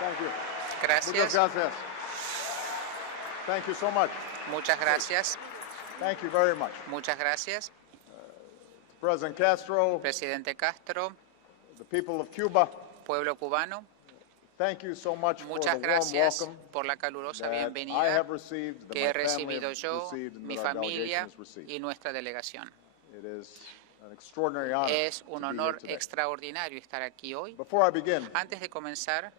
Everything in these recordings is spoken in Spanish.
Thank you. Gracias. Muchas gracias. Thank you so much. Muchas gracias. Thank you very much. Muchas gracias. President Castro, Presidente Castro, the people of Cuba, pueblo cubano, thank you so much for the muchas warm gracias welcome por la calurosa that I bienvenida have received, that que my he family recibido has yo, received, and mi that our familia delegation has received. y nuestra delegación. It is an extraordinary honor Es to un be here honor today. extraordinario estar aquí hoy. Before I begin, Antes de comenzar,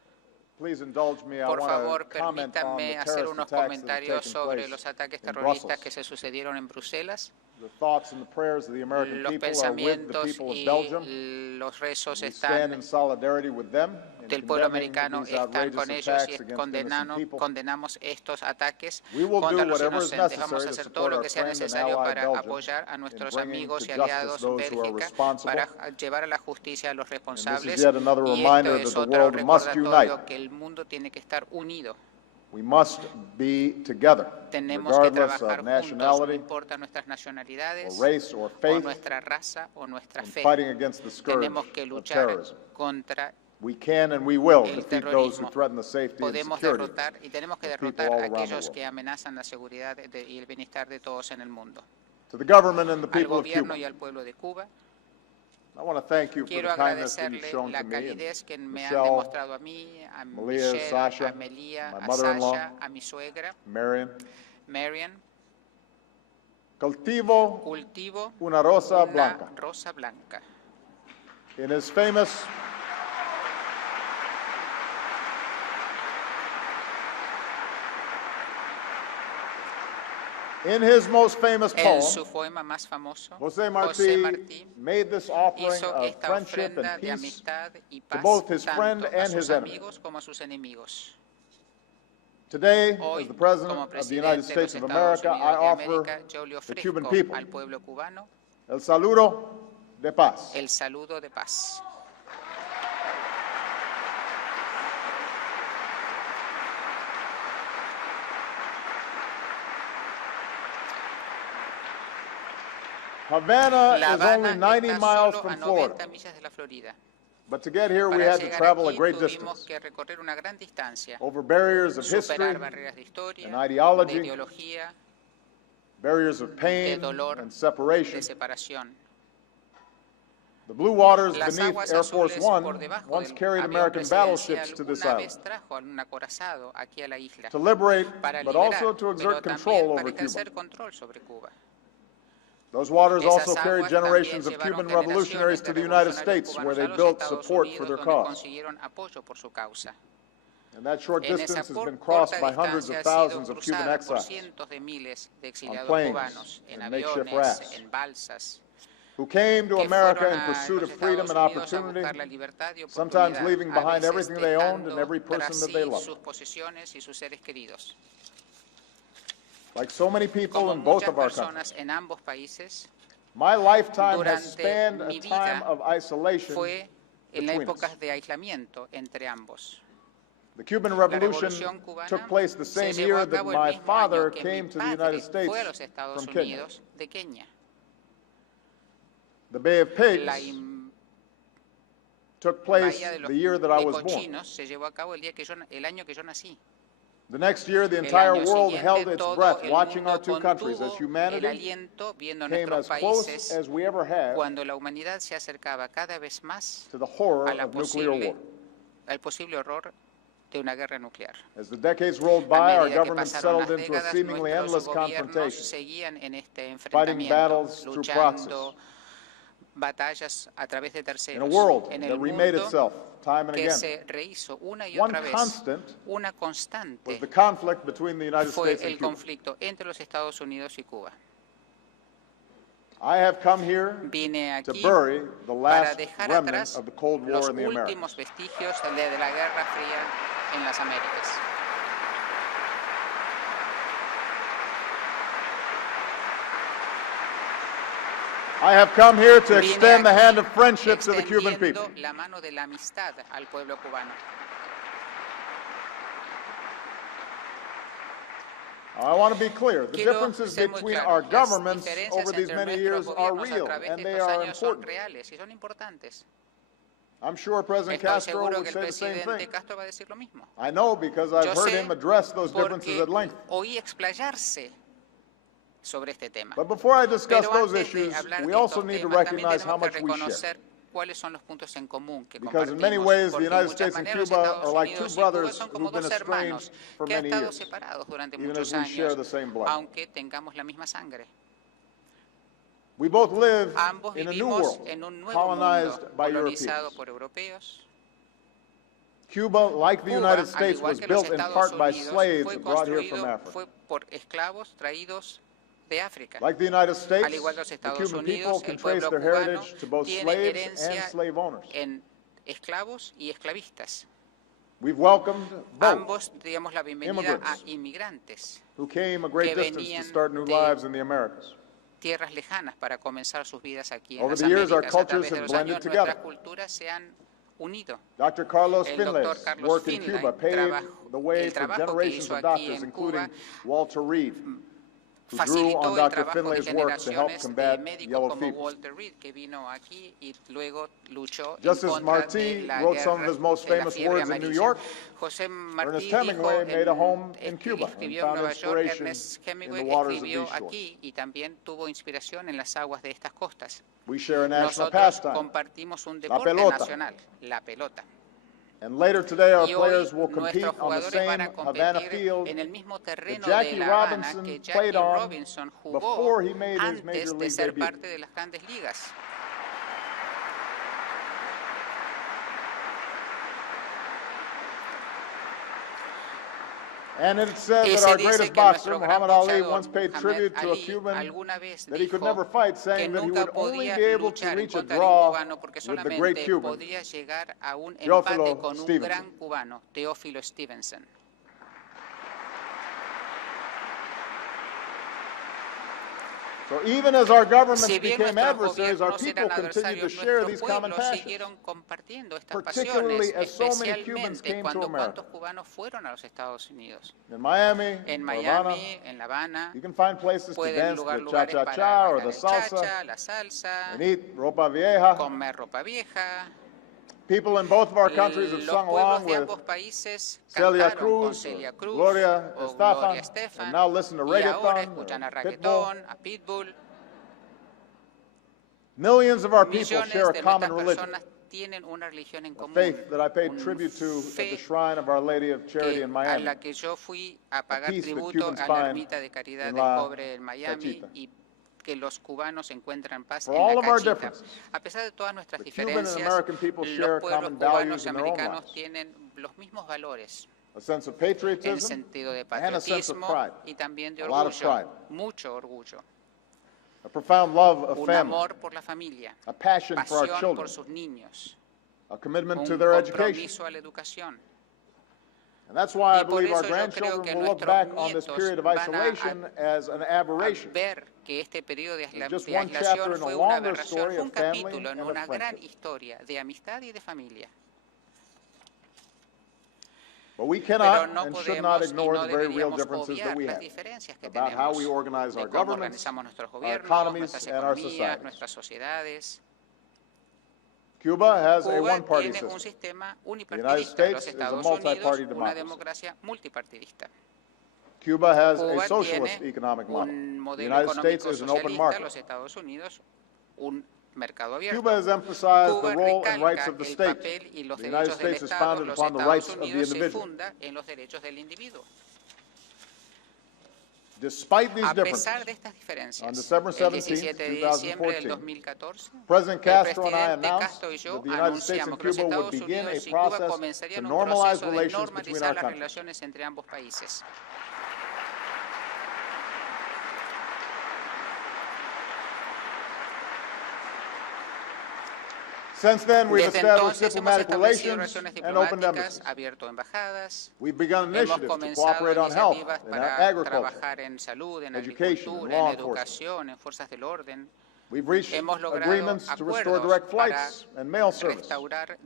please indulge me. I por want favor, to comment on the permítanme hacer terrorist unos attacks that have comentarios taken sobre place los ataques in terroristas Brussels. que se sucedieron en Bruselas. The thoughts and the prayers of the American Los people are with the pensamientos people of y Belgium. los rezos We stand in están solidarity with them in del pueblo condemning americano these están outrageous con ellos attacks y against innocent people. condenamos estos ataques We will contra do los whatever is inocentes. Vamos a necessary to hacer todo support lo our que sea friend and necesario ally para Belgium apoyar a in nuestros bringing amigos to y justice aliados those who are Bélgica responsible. para llevar a la justicia a los And this is responsables. yet another Y reminder esto es that the otro world must recordatorio unite. que el mundo tiene que estar unido. We must be together, Tenemos que regardless trabajar of juntos, no nationality, importa nuestras nacionalidades, or race, or o faith, nuestra raza o nuestra in fe. fighting against the scourge Tenemos que of luchar terrorism. contra We can and we will el defeat those who terrorismo. threaten the safety and Podemos security derrotar y tenemos que of people derrotar all a around the aquellos world. que amenazan la seguridad y el bienestar de todos en el mundo. To the government and the Al people of gobierno Cuba, y al pueblo de Cuba, I want to thank you for quiero the kindness that you've agradecerle shown la to me and calidez que me han Michelle, demostrado a mí, a Malia, Michelle, Sasha, a Melia, my a mother-in-law, Sasha, a mi suegra, Marion. Marian. Cultivo Cultivo una rosa una blanca. rosa blanca. In his famous most famous En poem, su poema más famoso, José José Martí Martí made this offering hizo of esta friendship ofrenda and de peace amistad y to paz both his friend tanto a and sus his enemy. amigos como a sus enemigos. Today, Hoy, as the President como of the United presidente de los States of Estados America, I Unidos de offer América, yo le the Cuban ofrezco people al pueblo cubano el saludo de paz. el saludo de paz. Havana La is only Habana 90 está miles solo a from 90 Florida, millas de la Florida. but to get here we Para had to llegar travel a aquí great tuvimos distance, que recorrer una gran distancia, over barriers of history, superar barreras de historia, and de ideology, ideología, barriers of de pain dolor, and separation. de separación. The blue waters Las beneath aguas Air Force azules One por debajo once del carried avión American presidencial battleships to this una island vez trajo a un acorazado aquí a la isla to liberate, para but liberar, also to exert pero control también para over Cuba. ejercer control sobre Cuba. Those waters Esas also carried aguas generations también of llevaron Cuban generaciones revolutionaries de to the United revolucionarios States, where cubanos they a los built Estados support Unidos, for their donde cause. consiguieron apoyo por su causa. And that short En esa distance has been corta crossed by hundreds of distancia ha sido thousands of Cuban cruzada por exiles cientos de miles de on exiliados planes cubanos en and makeshift aviones, rafts, en balsas, who came to que America fueron in a pursuit los of freedom Estados and Unidos a opportunity, buscar la libertad y sometimes oportunidad, leaving a behind veces everything they owned and dejando every tras person that they sí loved. sus posesiones y sus seres queridos. Like so many people Como in both muchas of our countries, personas en ambos países, my lifetime has durante spanned a mi time vida of isolation fue en las between us. épocas de aislamiento entre ambos. The Cuban La Revolution revolución cubana took place the se same llevó year a that cabo el my mismo father año que came mi to the United padre fue a States los Estados from Kenya. Unidos de Kenia. The Bay of La Pigs took place Bahía de los the year that I was born. Cochinos se llevó a cabo el año que yo nací. The next year, the El entire año world siguiente, held its todo breath el watching our mundo two countries as contuvo el humanity aliento viendo came nuestros as close países as we ever have cuando la humanidad se acercaba cada vez más to the horror a la of nuclear war. al posible horror de una guerra nuclear. As the decades rolled A by, our medida que government pasaron las settled into a décadas, seemingly nuestros endless gobiernos confrontation, seguían en este fighting enfrentamiento, battles through proxies, luchando batallas a través de in a terceros, world en that el remade mundo itself time and que again. se rehizo una y One otra vez. constant Una was constante the conflict between the United fue States and el Cuba. conflicto entre los Estados Unidos y Cuba. I have come here Vine to aquí bury the para last dejar remnant atrás of the Cold los War in the Americas. últimos vestigios de la Guerra Fría en las Américas. I have come here to Vine extend the aquí hand of friendship to the Cuban people. extendiendo la mano de la amistad al pueblo cubano. I want to be clear. The Quiero differences ser muy between claro. our Las governments diferencias over these entre many nuestros years are gobiernos a real, través and de they estos are años son important. reales y son importantes. I'm sure President Estoy Castro seguro would que el say the same presidente thing. Castro va a decir lo mismo. I know because I've Yo heard sé him address those differences porque at length. oí explayarse sobre este tema. But before I discuss Pero those antes de issues, hablar we de also estos need to temas, también recognize how tenemos que much we share. reconocer cuáles son los puntos en común que Because in compartimos. many ways, the Porque en United muchas States and maneras, Cuba Estados are like two Unidos y Cuba brothers son como who've been dos hermanos estranged for que han many estado years, separados durante even muchos as we share años, the same blood. aunque tengamos la misma sangre. We both live Ambos in a new vivimos world, en un nuevo colonized mundo by colonizado Europeans. por europeos. Cuba, like the Cuba, United al States, igual was que los built in Estados part by Unidos, slaves fue brought here from construido Africa. por esclavos traídos de África. Like the United States, Al igual que los the Estados Cuban people Unidos, can el trace pueblo their cubano heritage to both tiene slaves and herencia slave owners. en esclavos y esclavistas. We've welcomed both Ambos damos la bienvenida a immigrants inmigrantes who came a great que distance to venían start new de lives in the Americas. tierras lejanas para comenzar sus vidas aquí en Over las the years, our Américas. A cultures través de have los blended años, together. nuestras culturas se han unido. Dr. Carlos El Finlay's doctor Carlos work in Finlay Cuba paved the way el for trabajo que generations hizo of aquí doctors, en including Cuba, Walter Reed, who drew facilitó on el Dr. trabajo de Finlay's work to help generaciones de combat médicos yellow como fever. Walter Reed, que vino aquí y luego luchó Just en as contra de Martí la wrote some of guerra his most de la famous fiebre words in New amarilla. York, José Ernest Martí Hemingway dijo, made a home in Cuba and escribió en found Nueva York, inspiration Ernest in Hemingway the waters of escribió these shores. aquí y también tuvo inspiración en las aguas de estas costas. We share a national Nosotros pastime, compartimos un la deporte pelota. nacional, la pelota. And later today, our Y hoy players will compete nuestros on the jugadores van same a Havana competir field en el mismo that terreno Jackie de La Habana Robinson que played Jackie on Robinson jugó before he made his major antes de league ser debut. parte de las grandes ligas. And it said Y that se our dice greatest que boxer, nuestro gran Muhammad Ali, boxeador, once paid Muhammad tribute to a Ali, Cuban alguna vez that he could dijo never fight, que saying that he nunca would only podía be able to luchar en reach a contra de un draw cubano porque with the great solamente Cuban, podía llegar a un Teófilo empate con un Stevenson. gran cubano, Teófilo Stevenson. So even as our governments Si bien became nuestros adversaries, our gobiernos people eran continued to adversarios, share nuestros these common pueblos passions. siguieron compartiendo estas Particularly pasiones, as so many Cubans especialmente came to cuando America. cuantos cubanos fueron a los Estados Unidos. In Miami, En or Havana, Miami, en La Habana, you can find places to pueden dance lugar the lugares para cha-cha-cha or bailar the el salsa cha-cha, la salsa, and eat ropa vieja. comer ropa vieja. People in both of our countries have Los sung pueblos along de with ambos países Celia cantaron con Cruz, Celia Cruz Gloria o Estefan, Gloria Estefan, and now listen to y ahora reggaeton, escuchan a or reggaetón, a Pitbull. Millions of our people Millones share a de common nuestras religion, personas tienen una religión en a común, faith that I paid una tribute to at the fe shrine of Our Lady of Charity in a Miami. la que yo fui a pagar peace that tributo Cubans a la find ermita de caridad in del La Cobre en Miami Cachita. y que los cubanos encuentran paz For en all la of our Cachita. differences, A pesar de todas nuestras the Cuban and diferencias, American people share los pueblos common cubanos values y in their own americanos lives. tienen los mismos valores, A sense of el patriotism sentido de and a sense of patriotismo pride, y también de a lot of orgullo, pride. mucho orgullo. A profound love of Un family, amor por la familia, a passion for our pasión children, por sus niños, a commitment un to their education. compromiso a la educación. And that's why I Y por believe our eso yo creo grandchildren que will look nuestros back on this nietos period of van a isolation as an a aberration. ver que este periodo de Just de one chapter aislación in a fue una longer aberración, story fue un of family capítulo en and of una gran friendship. historia de amistad y de familia. But we Pero cannot no and should not podemos y ignore no the very real deberíamos differences that obviar we las have diferencias que about how we tenemos organize de our cómo governments, organizamos nuestros our gobiernos, economies, nuestras and our economías, societies. nuestras sociedades. Cuba has a Cuba one-party tiene un system. sistema The United unipartidista, los States is a Estados multi-party Unidos una democracy. democracia multipartidista. Cuba has a Cuba socialist tiene economic model. un The modelo United States económico is an open socialista, market. los Estados Unidos un mercado abierto. Cuba has emphasized Cuba the role and rights recalca of the el state. papel y los The United derechos del States is Estado, founded los upon the Estados rights of the Unidos se individual. funda en los derechos del individuo. Despite these A pesar differences, de estas diferencias, on December el 17, 17 de diciembre del 2014, 2014, President el Castro and I presidente announced Castro y yo that the United States anunciamos and que los Cuba would Estados begin a Unidos y Cuba process to comenzarían un normalize proceso de relations between normalizar our las countries. relaciones entre ambos países. Since then, we've Desde established entonces hemos diplomatic establecido relations relaciones and opened diplomáticas, embassies. abierto embajadas, We've begun hemos initiatives to comenzado cooperate on health iniciativas and para agriculture. trabajar en salud, en education, and agricultura, law en educación, en fuerzas del orden. We've reached Hemos logrado agreements to restore acuerdos direct para flights and mail service. restaurar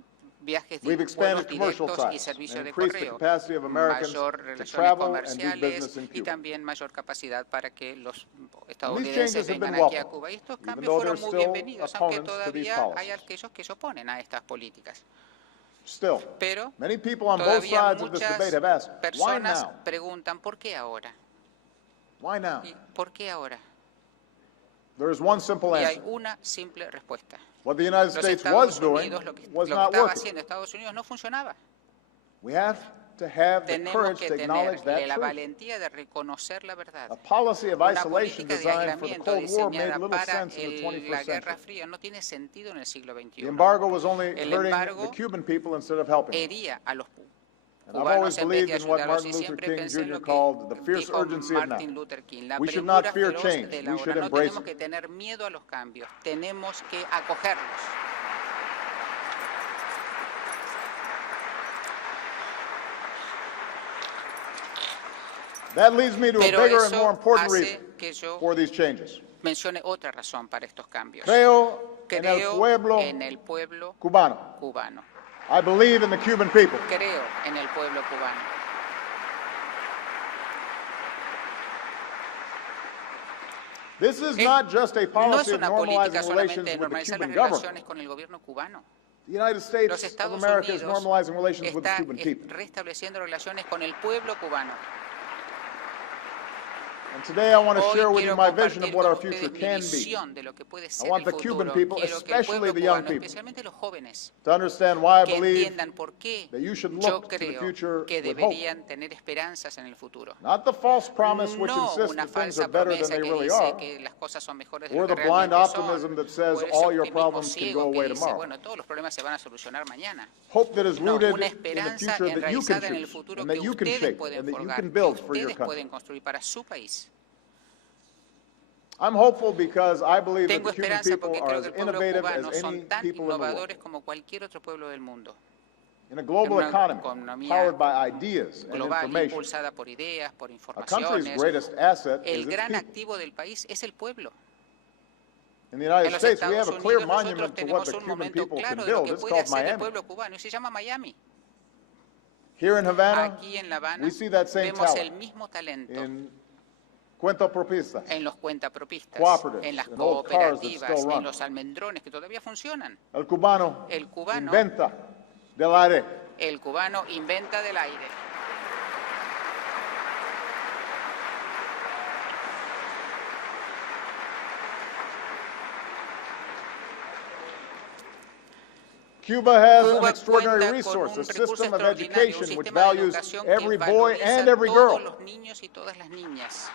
viajes We've expanded vuelos commercial directos y ties servicios and de increased the correo, capacity of Americans mayor to relaciones travel and do comerciales business in y Cuba. también mayor capacidad para que los And these estadounidenses changes have vengan been aquí a welcome, Cuba. Y estos even cambios though fueron there's muy still bienvenidos, aunque opponents to these todavía hay policies. aquellos que se oponen a estas políticas. Still, Pero many people on both todavía sides of this debate muchas have asked, why personas now? preguntan, ¿por qué ahora? Why now? ¿Y por qué ahora? There is one simple Y hay answer. una simple respuesta. What the United Los States was Estados doing Unidos, lo que was not estaba working. haciendo Estados Unidos no funcionaba. We have to have the Tenemos courage que to acknowledge tener that la truth. valentía de reconocer la verdad. A policy of Una isolation política de designed for the aislamiento Cold War made diseñada little para sense in the la 21st Guerra century. Fría no tiene sentido en el siglo The XXI. embargo was only El hurting the embargo Cuban people instead of helping them. hería a los And I've always cubanos en vez believed de in what ayudarlos Martin y Luther siempre King pensé en Jr. lo que called the fierce dijo urgency of now. Martin Luther King, la We should premura not fear feroz change. de la We should hora. No embrace tenemos it. que tener miedo a los cambios, tenemos que acogerlos. That leads me to a Pero bigger and eso more important hace reason que yo for these changes. mencione otra razón para estos cambios. Creo en el Creo pueblo en el pueblo cubano. cubano. I believe in the Cuban people. Creo en el pueblo cubano. This is not just a No es policy of una política normalizing relations solamente de with the normalizar las Cuban government. relaciones con el gobierno cubano. The United Los States of Estados America is Unidos normalizing relations with the está Cuban people. restableciendo relaciones con el pueblo cubano. And today I want to Hoy share with you quiero my vision of compartir what con our ustedes future mi can be. visión de lo que puede I ser want el the Cuban futuro. people, Quiero que el especially pueblo the young cubano, people, especialmente los jóvenes, to understand why I que believe entiendan por qué that you should yo look to the creo future que with hope. deberían tener esperanzas en el futuro. Not the false promise which No insists una that things falsa are better than promesa they que really dice are, que las cosas son mejores de or lo que the blind realmente optimism son, that says o ese all your optimismo problems can go ciego que away dice, tomorrow. bueno, todos los problemas se van a solucionar mañana. Hope that is No, rooted una in the esperanza future that you can enraizada en el choose, futuro and que that you can ustedes shape, pueden and that you forjar, can que build for your ustedes country. pueden construir para su país. I'm hopeful because I believe that Tengo the Cuban esperanza people porque are creo as que el pueblo innovative cubano as any son tan people in the world. innovadores como cualquier otro pueblo del mundo. In a global una economy economía powered by ideas and Global, information, impulsada por ideas, por a country's informaciones. greatest asset is El its gran people. activo del país es el pueblo. In the En United los States, we Estados have a clear Unidos nosotros monument to what tenemos the un Cuban momento people claro can de lo build. que It's puede called hacer el Miami. pueblo cubano y se llama Miami. Here in Havana, Aquí en La Habana we see that same vemos el talent mismo talento in cuentapropistas, en los cuentapropistas, cooperatives, en las in old cars that cooperativas, still run. en los almendrones que todavía funcionan. El cubano El cubano inventa del aire. El cubano inventa del aire. Cuba has an Cuba extraordinary cuenta con resource, un a recurso system of extraordinario, un education which sistema de values educación every que boy valoriza and every todos girl. los niños y todas las niñas.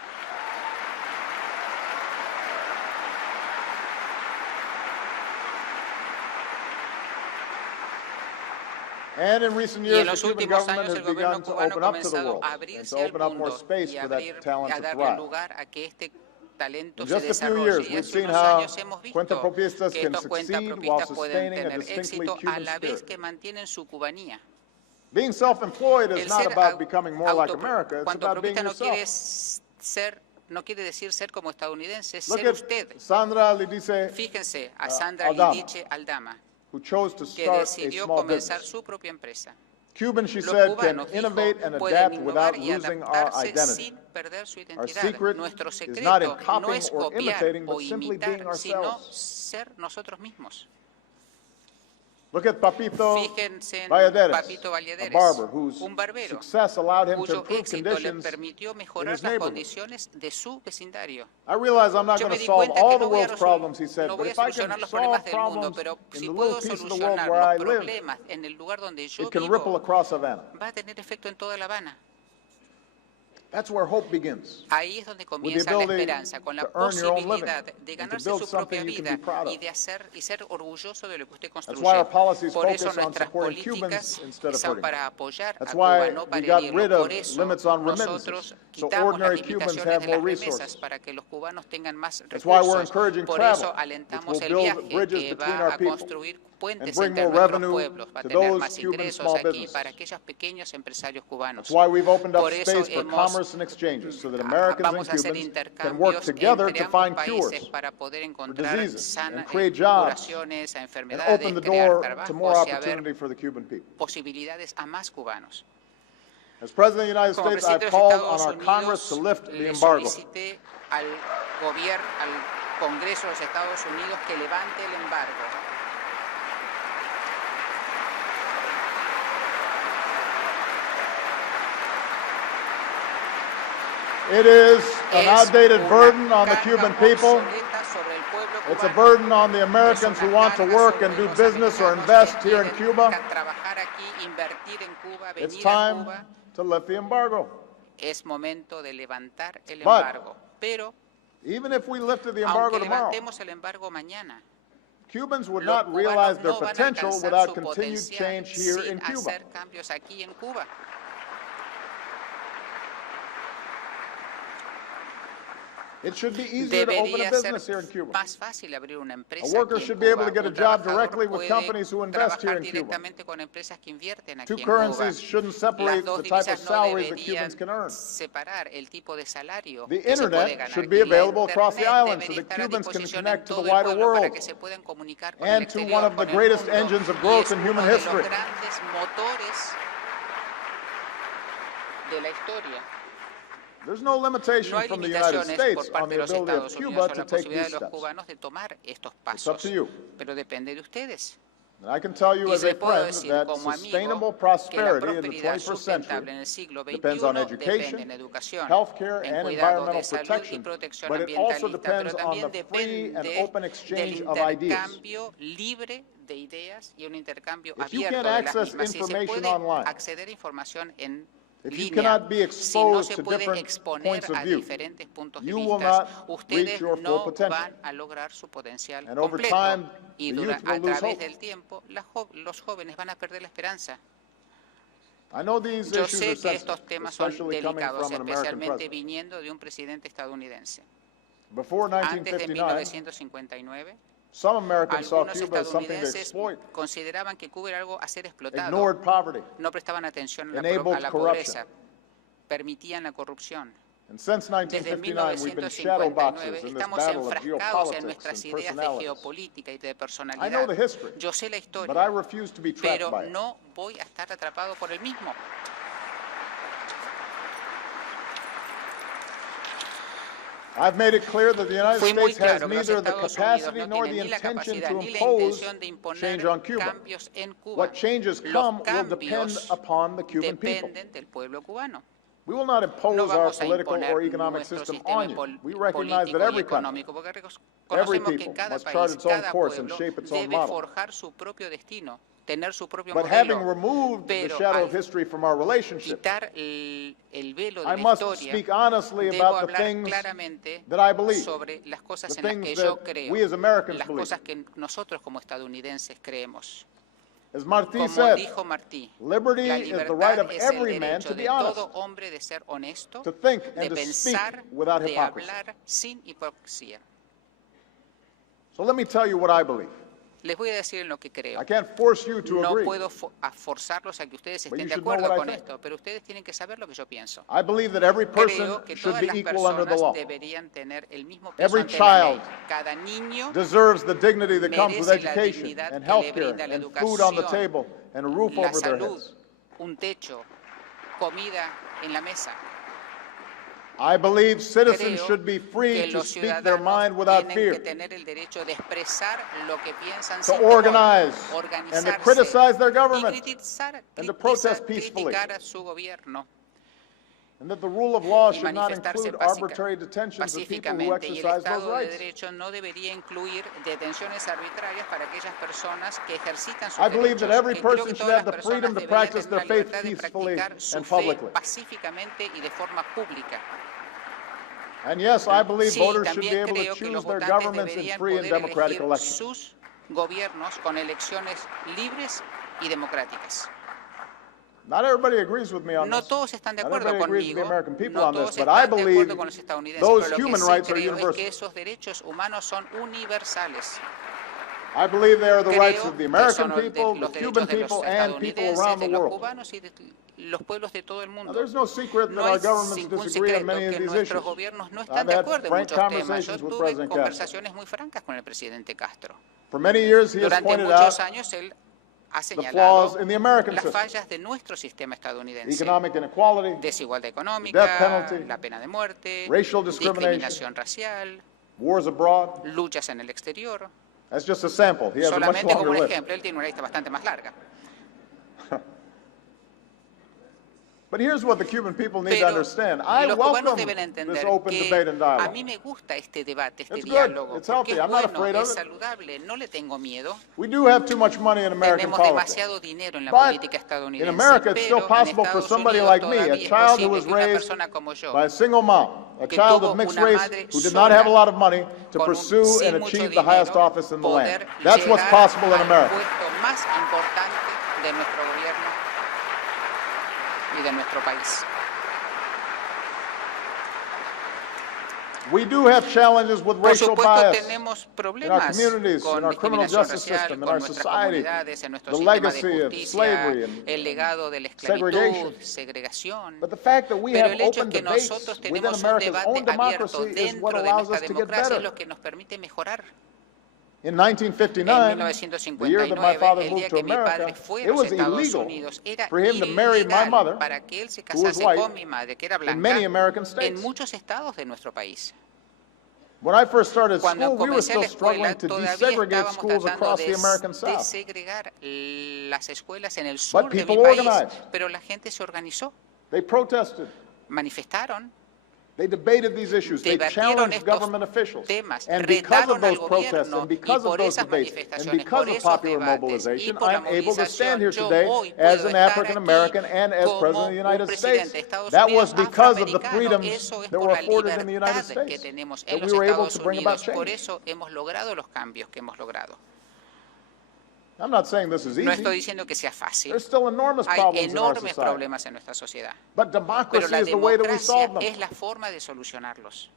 And in recent Y years, en the los Cuban últimos government años has el gobierno begun to cubano ha open up to the comenzado world a and abrirse to al open up more mundo space y for that talent a to darle thrive. lugar a que este talento In se just a few desarrolle. years, Y we've hace seen unos how años hemos visto cuentapropistas que can estos succeed while cuentapropistas pueden sustaining a tener distinctly éxito a Cuban la vez spirit. que mantienen su cubanía. Being self-employed is El not ser about becoming more like America, it's cuando about being propista no quiere yourself. ser, no quiere decir ser como estadounidense, es Look ser at usted. Sandra Lidice, Fíjense a Sandra Aldama, Lidice Aldama, who chose to que start a decidió small comenzar business. su propia empresa. Cubans, she Los said, can cubanos, innovate dijo, and pueden adapt without innovar y losing our adaptarse identity. sin perder su Our identidad. secret Nuestro is not in secreto no copying es or copiar imitating, o but simply being imitar, sino ourselves. ser nosotros mismos. Look at Papito Fíjense en Valladares, Papito a Valladares, barber whose un barbero success allowed him to cuyo improve éxito le conditions permitió in mejorar his las neighborhood. condiciones de su vecindario. I realize I'm not Yo going me to di solve cuenta all que the no voy a world's problems, he said, no but voy a if I solucionar can los solve problemas del mundo, problems pero in si the puedo little piece of the world solucionar where I los live, problemas en el lugar donde yo it can ripple vivo, across Havana. va a tener efecto en toda La Habana. That's where hope begins. Ahí es donde With the comienza la ability esperanza, con la to earn your own living posibilidad de and to ganarse build su propia something you can vida be proud y of. de hacer y ser orgulloso de lo que usted That's why construye. our policies Por eso focus on nuestras supporting políticas Cubans instead of son hurting para them. apoyar a That's Cuba, why no we para got herirlo. rid Por of eso limits on nosotros remittances, so quitamos las ordinary Cubans limitaciones have de more las remesas resources. para que los cubanos tengan más That's why we're recursos. encouraging Por travel, eso which alentamos will el build viaje bridges que between va our a people construir puentes and bring entre more nuestros revenue pueblos, va a to tener those más Cuban ingresos small aquí businesses. para aquellos pequeños empresarios cubanos. That's why we've opened up Por eso space for hemos commerce and exchanges so that Americans and vamos a hacer Cubans can work intercambios together entre to find ambos cures países para poder for encontrar diseases and create jobs curaciones a and enfermedades, open the crear door to more trabajos y opportunity haber for the Cuban people. posibilidades a más cubanos. As President of the United Como States, presidente I've de los called Estados on our Congress to Unidos, lift the le embargo. solicité al gobierno, al Congreso de los Estados Unidos que levante el embargo. It is an Es outdated una burden on the carga Cuban people. obsoleta sobre el pueblo It's a cubano. burden on the Es Americans una who want to carga work sobre and do los business or americanos invest que here in quieren Cuba. trabajar aquí, invertir en Cuba, It's venir a time Cuba. to lift the embargo. Es momento de levantar el But embargo. Pero even if we lifted the embargo aunque tomorrow, levantemos el embargo mañana, Cubans would los not realize cubanos their no van a potential alcanzar without su continued potencial change here sin in Cuba. hacer cambios aquí en Cuba. It should be easier to open a Debería business ser here in Cuba. más fácil abrir una empresa A worker aquí en should be able Cuba. to get a Un job trabajador directly with puede companies who invest here trabajar in Cuba. directamente con empresas que invierten aquí Two en Cuba. currencies shouldn't Las separate dos the type of divisas no salaries that deberían Cubans can earn. separar el tipo de salario The que se puede internet ganar. should be Y la available across the internet island so debería that estar a Cubans can disposición en connect to the todo el wider pueblo para world que se puedan comunicar con el and to one exterior, of the con el greatest mundo. engines of Y growth es in human uno de history. los grandes motores de la historia. There's no limitation No hay from the United limitaciones States por on parte the de los ability of Estados Cuba Unidos o to la take posibilidad these de los steps. cubanos de tomar estos It's up pasos, to you. pero depende de ustedes. And I can tell you Y as a les puedo friend decir that como sustainable amigo que la prosperity in the prosperidad 21st sustentable en century el siglo depends on XXI depende education, en educación, healthcare, en and cuidado de environmental salud y protection, protección but it also ambientalista, depends pero on también the free and depende open del exchange of ideas. intercambio libre de ideas y un intercambio If you abierto can't de las access mismas. Si se information puede online, acceder a información en if you línea, cannot be si no exposed se to puede different exponer points of a view, diferentes puntos de you will vista, not reach ustedes your full no potential. van a lograr su potencial And over completo. time, Y the youth a will lose través hope. del tiempo, los jóvenes van a perder la esperanza. I know these Yo issues sé are que sensitive, estos temas son especially coming delicados, from an American especialmente president. viniendo de un presidente estadounidense. Before Antes de 1959, 1959, some Americans saw algunos Cuba as something to estadounidenses exploit, consideraban que Cuba era algo a ser explotado. ignored poverty, No prestaban atención a enabled la corruption. pobreza, permitían la corrupción. And since Desde 1959, we've been shadow 1959 boxers in this estamos battle of enfrascados en geopolitics nuestras and ideas de personalities. geopolítica y de I know personalidad. the history, Yo sé la but I historia, refuse to be trapped pero by it. no voy a estar atrapado por el mismo. I've made it clear that the United Fui muy States has claro que los neither the Estados Unidos capacity no nor the tienen ni la intention capacidad to ni la impose intención de imponer change on Cuba. cambios en Cuba. What changes Los come will depend cambios upon the Cuban people. dependen del pueblo cubano. We will not No impose our vamos a political imponer or economic nuestro system sistema on you. We recognize that político y every country, económico, porque every conocemos que people cada must chart país, its own cada course and pueblo shape its own debe model. forjar su propio destino, tener su propio But having modelo. removed the Pero shadow of al history from our relationship, quitar el velo de I la must historia, speak honestly debo about the hablar things claramente that I believe, sobre las cosas the en las que things yo that creo, we as Americans las believe. cosas que nosotros como estadounidenses creemos. As Martí Como said, dijo Martí, liberty la is the right libertad of es el every man derecho to de be honest, todo hombre de ser honesto, to think de and to speak pensar, without de hypocrisy. hablar sin hipocresía. So let me tell you what I believe. Les voy a decir en lo que creo. I can't force you to No agree. puedo forzarlos a que ustedes But estén you de should know acuerdo what I con think. esto, pero ustedes tienen que saber lo que yo pienso. I believe that every person Creo que should todas be las equal under the personas law. deberían tener el mismo peso Every ante la ley. child Cada niño deserves the dignity that comes with merece la education dignidad and que le health care brinda la and food on the educación, table and a roof la over their salud, heads. un techo, comida en la mesa. I believe citizens Creo should be free que to los speak their mind ciudadanos without tienen fear, que tener el derecho de expresar lo que piensan to sin temor, organize and to organizarse criticize their y government, criticar and to protest peacefully. a su gobierno and that the rule of law y should not manifestarse include arbitrary detentions of people who pacíficamente. Y el exercise those Estado de rights. Derecho no debería incluir detenciones arbitrarias para aquellas personas que ejercitan sus I believe that derechos. every Que creo person que should todas have the las freedom personas to deberían practice tener their la faith libertad de peacefully practicar su and fe publicly. pacíficamente y de forma pública. And yes, I believe Sí, voters should be también able to creo que choose los their votantes governments in deberían free and poder democratic elegir elections. sus gobiernos con elecciones libres y democráticas. Not everybody agrees with me on No this. todos están de Not acuerdo everybody agrees with the conmigo, American people no on this, todos but I están de believe acuerdo con los estadounidenses, those pero lo que human sí rights are creo es universal. que esos derechos humanos son universales. I believe they are the rights Creo of the que American son people, the los Cuban derechos de los people, and people estadounidenses, around de the los world. cubanos y de los pueblos de todo el Now, mundo. there's no secret that No our es governments ningún disagree on secreto many of que these nuestros issues. gobiernos no I've están de had acuerdo en frank muchos temas. Yo conversations with tuve President Castro. conversaciones muy francas con el presidente Castro. For many years, he has Durante pointed muchos out años él ha the flaws señalado in the American las system. fallas de nuestro sistema estadounidense. Economic inequality, Desigualdad death económica, penalty, la pena de muerte, racial discrimination, discriminación racial, wars abroad. luchas en el exterior. That's just a sample. He has a much Solamente como longer un list. ejemplo, él tiene una lista bastante más larga. But here's what the Cuban people need to Pero understand. I los cubanos welcome deben this entender open debate and que a dialogue. mí me gusta este debate, este It's good. diálogo, It's porque healthy. es I'm not bueno, afraid of es it. saludable, no le tengo miedo. We do have too much money in American Tenemos politics. demasiado dinero en la But política estadounidense, in America, it's still pero en possible for Estados somebody Unidos like me, a todavía es child who posible was que una raised persona como yo, by a single mom, a que child tuvo of mixed una race madre who did not have a sola, lot of money to con pursue sin and mucho achieve the highest dinero, office in the land. poder That's what's llegar possible in al America. puesto más importante de nuestro gobierno y de nuestro país. We do have challenges with Por racial supuesto, bias tenemos in our problemas communities, con in our criminal discriminación justice racial, system, in con our nuestras society, comunidades, en nuestro the sistema de legacy of justicia, slavery and el legado de la esclavitud, segregation. segregación. But the fact that we Pero have el hecho open que debates nosotros within tenemos un America's debate own abierto democracy is what dentro de allows nuestra us to get democracia es better. lo que nos permite mejorar. In En 1959, the year that my 1959, father el moved día to que mi padre America, fue a it los was Estados illegal Unidos, era for him to marry my ilegal mother, para que él se who was casase white, con mi madre, que era in blanca, many American en states. muchos estados de nuestro país. When I first started Cuando school, we were comencé la still struggling escuela, to todavía desegregate estábamos schools tratando across de the American South. desegregar las escuelas en el sur But de people mi país, organized. pero la gente se organizó, They protested. manifestaron, They debated these issues. They debatieron challenged estos government officials. temas, And because of retaron al those protests, gobierno, and y because of por those esas debates, and manifestaciones, because por of esos popular debates y mobilization, por la I'm able to stand here movilización, yo today hoy as puedo an estar African aquí American and as como President of the United un States. presidente de Estados That was Unidos because of the afroamericano. freedoms Eso es that por were la afforded in the United libertad que States, tenemos that en we los were able Estados to bring about Unidos. Por change. eso hemos logrado los cambios que hemos logrado. I'm not saying this is No easy. estoy diciendo que sea fácil. There's still enormous Hay problems in our enormes society. problemas en nuestra sociedad. But Pero democracy la is the way that we democracia solve them. es la forma de solucionarlos.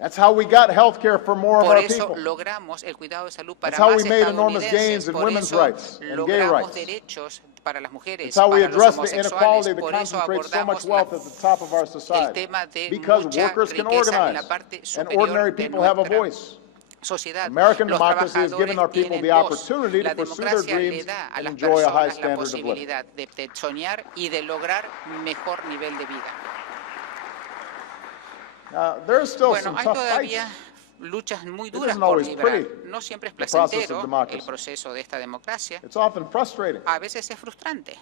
That's how we got health care for more of Por our eso people. logramos el cuidado de salud para That's how más we made enormous gains estadounidenses. in Por women's eso rights and gay logramos rights. derechos para las mujeres, It's how we para los address the homosexuales. inequality that Por eso concentrates so much abordamos wealth at the top of our el society. tema de Because mucha workers can riqueza en la organize, parte and superior ordinary de people have a nuestra voice. sociedad. American Los democracy has given our trabajadores people tienen the voz. opportunity La to pursue their democracia le dreams da a and las enjoy a high personas la standard of living. posibilidad de soñar y de lograr mejor nivel de vida. There are still Bueno, some hay tough todavía fights. luchas muy It duras isn't por always librar. pretty, No siempre es the process of placentero democracy. el proceso de esta democracia. It's often frustrating. A veces es frustrante.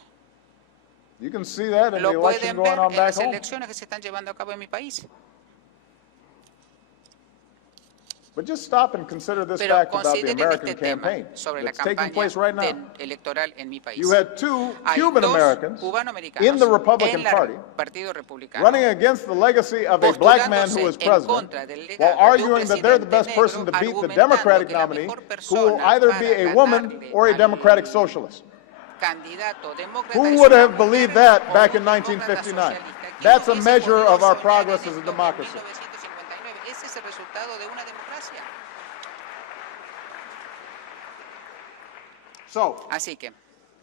You can see that in the Lo election pueden going ver on en back las home. elecciones que se están llevando a cabo en mi país. But just stop and consider this Pero fact about the consideren American este tema campaign sobre la that's taking campaña place right now. electoral en mi país. You had two Hay Cuban dos Americans cubanoamericanos in the Republican en el Party Partido Republicano running against the legacy of a black man who was postulándose en contra president, del legado while de un arguing that they're the best presidente person to negro, beat the argumentando Democratic que la nominee, mejor who will persona either para be a woman ganarle or a al Democratic socialist. candidato demócrata Who es would una have mujer believed that o back un in demócrata 1959? socialista. ¿Quién That's a hubiese measure podido of our soñar progress en as a esto en democracy. 1959? Ese es el resultado de una democracia. So, Así que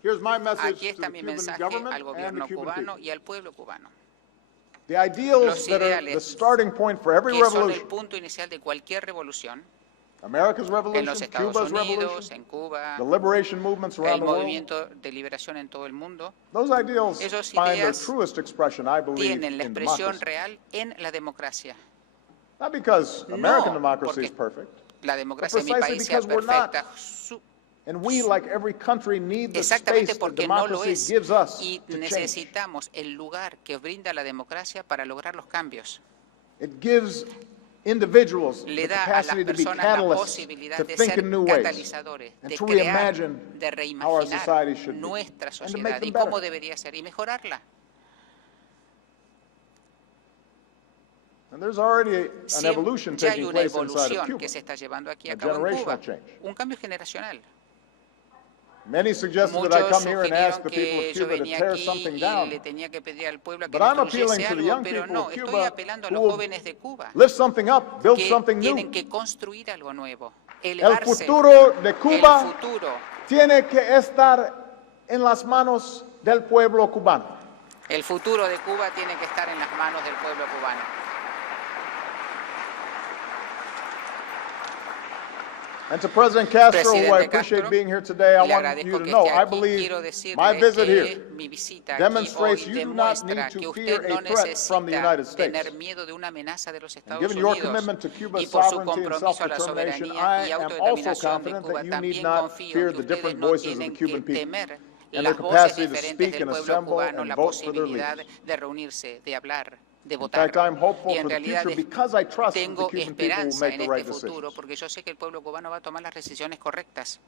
here's my message aquí to está the mi Cuban mensaje government al and the gobierno Cuban cubano people. y al pueblo cubano, The ideals Los that are the ideales starting point for every que son el revolution, punto inicial de cualquier revolución, America's en revolution, los Estados Cuba's Unidos, revolution, en Cuba, the liberation movements el around the world, movimiento de liberación en todo el mundo, those ideals Esas find their ideas truest expression, I believe, tienen la in expresión democracy. real en la democracia. Not because No, American democracy porque is perfect, La democracia en mi precisely país sea because we're not. perfecta, and we, like every country, need the exactamente space that porque no lo democracy es. gives us Y to change. necesitamos el lugar que brinda la democracia para lograr los cambios. It gives individuals the Le da a las capacity to be personas la catalysts, posibilidad to de think ser in new ways, catalizadores, and de to crear, reimagine de how our reimaginar society should be, nuestra and to make sociedad them y cómo better. debería ser y mejorarla. And there's already an Siempre evolution ya hay taking una place inside of evolución Cuba. que se está llevando aquí a A cabo en generational Cuba, change. un cambio generacional. Many suggested that I Muchos come here and ask sugirieron the people que of yo Cuba to venía tear aquí something y down. le tenía que pedir al pueblo que But I'm destruyese appealing to the algo, young pero people no, of estoy Cuba apelando a who los will jóvenes de Cuba lift something up, build que something tienen new. que construir algo nuevo, El elevarse. futuro de El Cuba futuro, tiene que estar en las manos del pueblo cubano. el futuro de Cuba tiene que estar en las manos del pueblo cubano. And to President Castro, who I Presidente appreciate Castro, being here today, I le want you agradezco to que know, esté I aquí. believe Quiero my decirle visit que here mi visita aquí demonstrates hoy you do not need demuestra to que fear usted no a threat from the necesita United States. tener miedo de una amenaza de los And Estados given your Unidos. commitment to Y Cuba's por su sovereignty and compromiso a la self-determination, soberanía I y am also autodeterminación de confident Cuba, that you need también not confío fear en the que ustedes different no voices of the tienen Cuban que people temer and their las voces capacity to diferentes speak del and pueblo assemble cubano, and la vote for their posibilidad leaders. de reunirse, de hablar, de In votar. fact, I'm hopeful Y en for the realidad future because I trust that the tengo Cuban people will esperanza make en the este right futuro decisions. porque yo sé que el pueblo cubano va a tomar las decisiones correctas.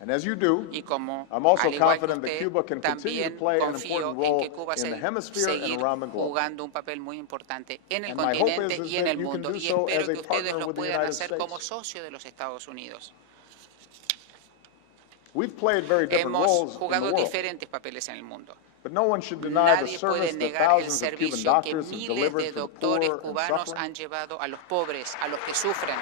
And as you do, Y como, I'm also al igual que confident that usted, Cuba can continue to también play an confío important en role que Cuba in the se hemisphere and seguir around the globe. jugando un papel muy importante en el And my hope continente is y en that el you can mundo. do Y so espero as a que ustedes partner lo with the puedan United hacer como States. socio de los Estados Unidos. We've played very different Hemos roles in the jugado world, diferentes papeles en el mundo. but no one should deny the Nadie puede service that negar el thousands of Cuban servicio que doctors have miles delivered de for the doctores poor and cubanos suffering. han llevado a los pobres, a los que sufren.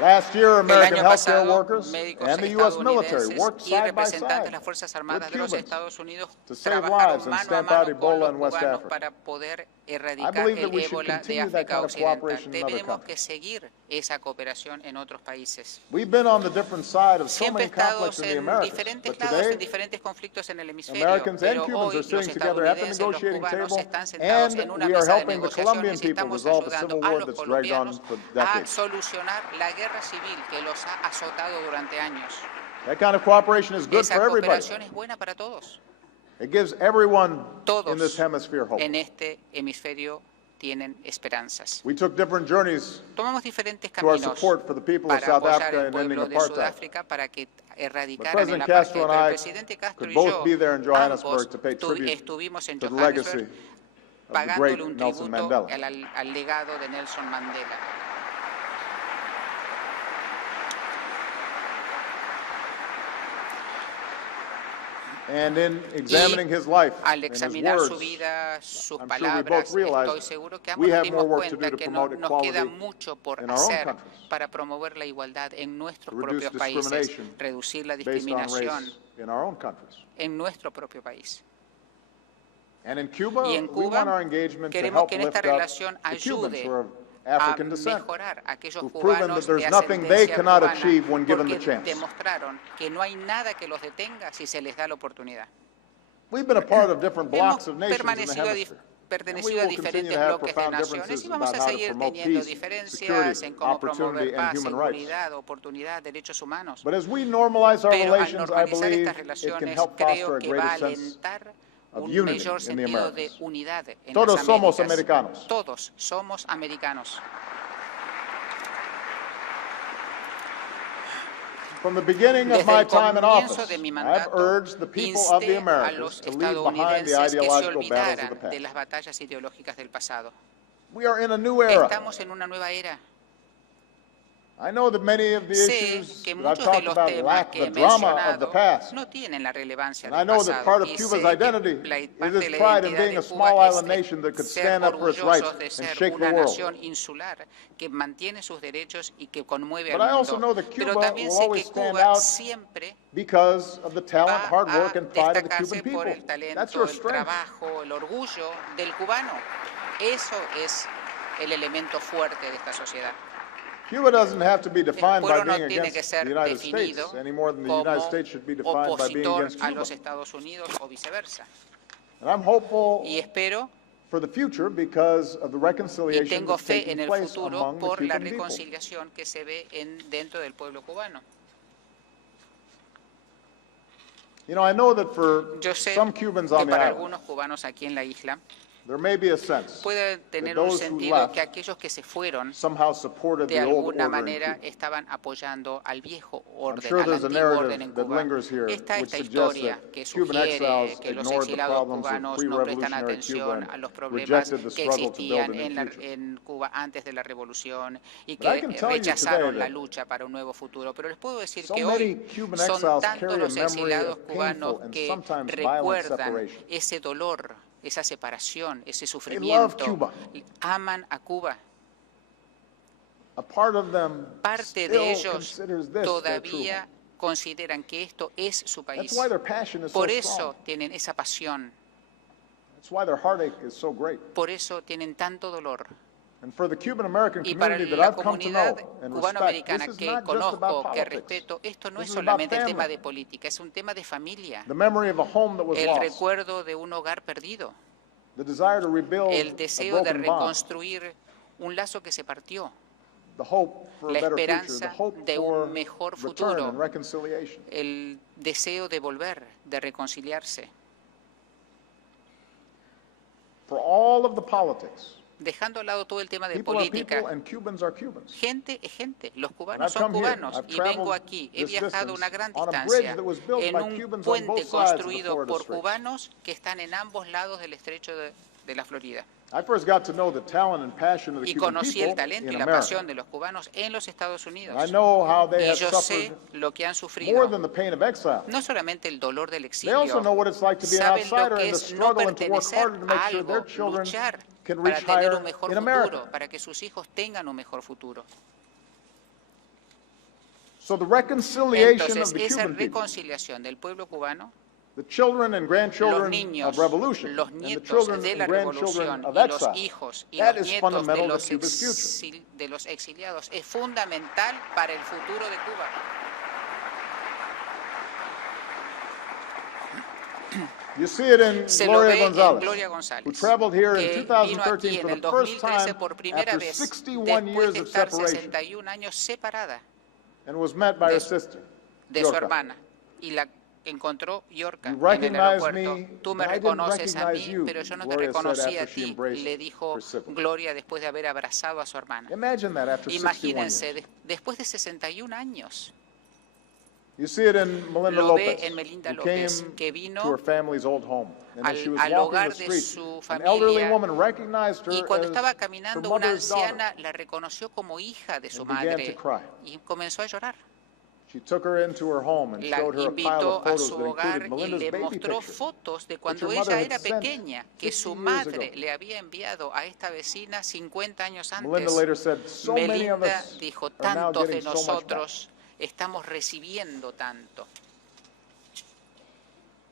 Last year, El American año healthcare pasado, workers médicos and the U.S. military estadounidenses worked y side by representantes de side las Fuerzas with Armadas de los Cubans Estados Unidos to save lives trabajaron and mano a stamp out mano con Ebola los in West cubanos Africa. para poder I erradicar believe that el we should ébola de continue that África kind of Occidental. cooperation in other Tenemos que countries. seguir esa cooperación en otros países. We've been on the different side of so Siempre many conflicts estados in the en Americas, diferentes but lados, en today, diferentes conflictos en el hemisferio, Americans and pero Cubans hoy are los sitting together at the estadounidenses, los negotiating cubanos table, están sentados and en una we are mesa de helping the Colombian negociaciones y people estamos resolve the ayudando civil a war los that's dragged on colombianos for a decades. solucionar la guerra civil que los ha azotado durante años. That kind of cooperation is good Esa for everybody. cooperación es buena para todos. It gives everyone in this Todos hemisphere hope. en este hemisferio tienen esperanzas. We took different journeys Tomamos diferentes to our caminos support for the people of para South apoyar Africa al in ending pueblo de apartheid. Sudáfrica para que But erradicaran el President Castro apartheid. and Pero el I presidente Castro could y both yo be there in Johannesburg ambos to pay tribute estuvimos en to the legacy Johannesburg of the pagándole great un Nelson tributo Mandela. al legado de Nelson Mandela. And in examining his life Al and his examinar su words, vida, sus I'm sure we palabras, both realize estoy seguro que we ambos nos have more dimos work to do cuenta to que promote nos queda equality mucho por in our own hacer countries, para promover la igualdad en nuestros to reduce propios países, discrimination reducir la based on discriminación race in our own countries. en nuestro propio país. And in Cuba, Y en we want our Cuba engagement to queremos help que en esta lift up relación the Cubans ayude who are of a African descent, mejorar a aquellos who've proven that cubanos there's de nothing they ascendencia cannot cubana, achieve when given the porque chance. demostraron que no hay nada que los detenga si se les da la oportunidad. We've been a part of different blocks Hemos of nations in the permanecido hemisphere. And we pertenecido a will continue diferentes to have bloques de profound naciones differences y vamos about a how to seguir promote teniendo peace, diferencias security, en cómo opportunity, promover and paz, human rights. seguridad, oportunidad, derechos humanos. But as we normalize our Pero al relations, I normalizar believe estas it can relaciones, help foster creo a que va a greater sense alentar of un unity mayor in the sentido de Americas. unidad en Todos las somos Américas. americanos. Todos somos americanos. From the beginning of Desde my el time in comienzo office, de mi I have mandato, urged the people of the insté a Americas los to leave behind the estadounidenses que se ideological battles of the olvidaran de past. las batallas ideológicas del pasado. We are in a new era. Estamos en una nueva era. I know that many of the Sé issues que that I've muchos de talked los about temas lack que the he drama of the mencionado past. no tienen la relevancia And I del know that part pasado. of Y Cuba's sé que identity parte is de its la pride in identidad being de a Cuba small es island nation that could ser stand up for its rights orgullosos de and ser shake the una world. nación insular que mantiene sus derechos y que conmueve But al I also mundo. know that Pero Cuba también will sé always que stand Cuba out siempre because of the talent, va hard a work, and pride of the Cuban destacarse por people. el That's talento, your el strength. trabajo, el orgullo del cubano. Eso es el elemento fuerte de esta sociedad. Cuba doesn't have to be El defined by pueblo no being tiene que against ser the United States definido any more than the como United States should be defined by being opositor against a Cuba. los Estados Unidos o viceversa. And I'm hopeful Y espero for the future because of the y reconciliation tengo that's fe taking en el place futuro among the por la Cuban people. reconciliación que se ve dentro del pueblo cubano. You know, I know that for Yo sé some Cubans que on the para island, algunos cubanos aquí en la isla, There may be a sense Puede that tener un those who sentido left que aquellos que se fueron somehow supported de the old alguna order in manera Cuba. estaban apoyando al viejo I'm orden, sure al there's a antiguo orden en narrative that Cuba. lingers here Está which esta suggests historia that que Cuban sugiere exiles que los ignored the exilados problems of cubanos no prestan pre-revolutionary Cuba atención a los and problemas rejected the que struggle to build a existían new future. en Cuba antes de la revolución y But I que can tell you rechazaron today la that lucha para un nuevo futuro. Pero les puedo decir so que many hoy Cuban son exiles tantos carry a los memory exiliados of cubanos painful and que sometimes violent recuerdan separation. ese dolor, esa separación, ese They love sufrimiento. Cuba. Aman a Cuba. A part of them Parte de still ellos considers this their true todavía home. consideran que esto es su país. That's why their passion is so Por strong. eso tienen esa pasión, That's why their heartache is so great. por eso tienen tanto dolor. And for the Cuban American Y para community that la I've come to comunidad know and respect, cubanoamericana this is que not just about conozco, que politics. respeto, esto no This es is about solamente el tema family. de política, es un tema de familia. The memory of a home that was El lost. recuerdo de un hogar perdido, The desire to rebuild el a deseo de broken bond. reconstruir un lazo que se partió, The hope for a la better future. The esperanza hope de for un mejor return futuro, and reconciliation. el deseo de volver, de reconciliarse. For all of the politics, Dejando al lado todo el tema de people are política, people and Cubans are Cubans. gente es gente, los And cubanos I've son come here. cubanos I've y vengo traveled aquí, he this viajado distance una gran on a bridge distancia that was built en by un Cubans on puente both sides of the construido Florida por Straits. cubanos que están en ambos lados del estrecho de la Florida. I first got to know the talent and passion of the Y Cuban conocí people el talento in y la America. pasión de los cubanos en los Estados Unidos. And I know how they Y have yo sé suffered lo que han more sufrido, than the pain of exile. no solamente el dolor del They also know exilio, what it's like to be an saben lo outsider que and to es no struggle and to work pertenecer harder to make a sure their algo, children luchar can para reach tener higher un mejor in America. futuro, para que sus hijos tengan un mejor futuro. So the reconciliation of Entonces, the esa Cuban people, reconciliación del pueblo cubano, the children and los grandchildren niños, of revolution, los and the nietos children de la and grandchildren revolución of y los exile, hijos y that los is nietos fundamental to Cuba's future. de los exiliados es fundamental para el futuro de Cuba. You see it in Se lo ve Gloria en Gonzalez, Gloria who González, traveled here que in vino aquí 2013 en for el the first 2013 time por primera after vez, 61 después years de of estar separation, 61 años separada and was met by her de- sister, de su Yorka. hermana, y la encontró Yorka You en el recognize aeropuerto. me, Tú me but I didn't reconoces a recognize mí, you, pero yo no te Gloria said reconocí a after she ti, embraced le dijo her sibling. Gloria después de haber abrazado a su hermana. Imagine that after 61 Imagínense, years. después de 61 años, You see it in Melinda lo ve Lopez, en Melinda who López, came que vino to her family's old home. And as she was al walking hogar the de street, su an elderly familia, woman recognized her y cuando as estaba her caminando una mother's daughter anciana la reconoció como hija de su and began to madre cry. y comenzó a llorar. She took her into her home and La showed her a pile invitó of a photos su that hogar included y Melinda's le baby mostró picture. fotos de her cuando mother ella had era sent pequeña, que 50 su years madre ago. le había enviado a esta vecina 50 años Melinda antes. later said, so many of Melinda us dijo, are now tantos de getting so much back. nosotros estamos recibiendo tanto.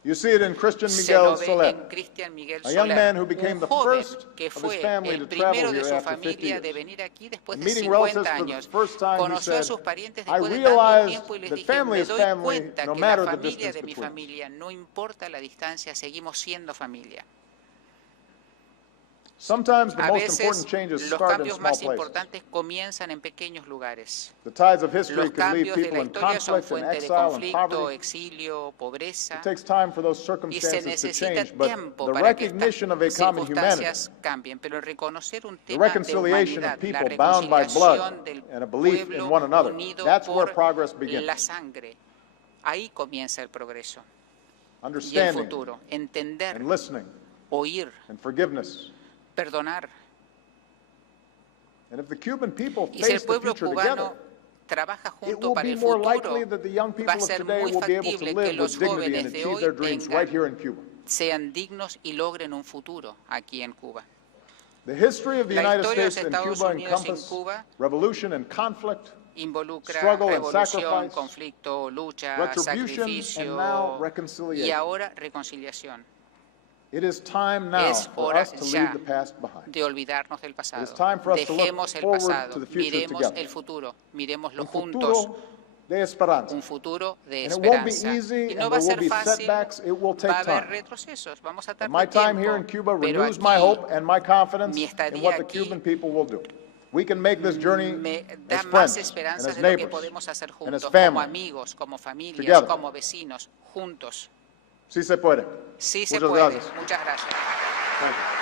You see it in Christian Se lo Miguel ve Soler, en Cristian Miguel a young Soler, man who became un the joven first que of his fue family el to travel primero de here su after 50 familia de years. venir aquí después de Meeting 50 relatives for the años. first time, he Conoció a said, sus parientes I después de tanto realized tiempo y les that dije, family me is doy family cuenta no que matter la the familia distance de mi between us. familia, no importa la distancia, seguimos siendo familia. Sometimes the A most veces important changes los start in cambios small más places. importantes comienzan en pequeños lugares. The tides of history Los can leave cambios de people la in historia son conflict and fuente de exile and conflicto, poverty. exilio, pobreza, It takes time for those y se circumstances to necesita change, but tiempo the para que estas recognition of a common humanity, circunstancias cambien, pero reconocer un the tema de reconciliation humanidad, of la people bound by blood reconciliación del and a belief in pueblo one another, unido that's where por progress begins. la sangre, ahí comienza el progreso y el Understanding futuro. Entender, and listening oír, and forgiveness. perdonar. And if the Cuban people Y si el face the pueblo future cubano together, trabaja it junto will para be el more futuro, likely that the young va people a of ser today muy will be able to factible que live with los dignity and jóvenes de achieve hoy their dreams right here in Cuba. sean dignos y logren un futuro aquí en Cuba. The history of the La United historia de los States and Estados Cuba Unidos en encompass Cuba revolution and conflict, involucra struggle and revolución, sacrifice, conflicto, lucha, retribution, and now sacrificio y reconciliation. ahora reconciliación. It is time now Es for hora us to ya leave the past behind. de olvidarnos del pasado. It is time for us to look Dejemos el forward pasado, to the future miremos together. el futuro, miremoslo Un juntos. futuro de esperanza. Un futuro de And it won't be esperanza. easy, Y no and va a there will ser be fácil, setbacks. It will take va a haber time. retrocesos, vamos a But tardar my time here in tiempo, Cuba pero renews my hope and my confidence mi in estadía what the aquí Cuban people will do. We can make this journey me da as más friends and esperanzas as de lo que neighbors podemos hacer and as juntos, como family. amigos, como familias, Together. como vecinos, juntos. Sí se puede. Sí se Muchas puede. gracias. Muchas gracias. Thank you.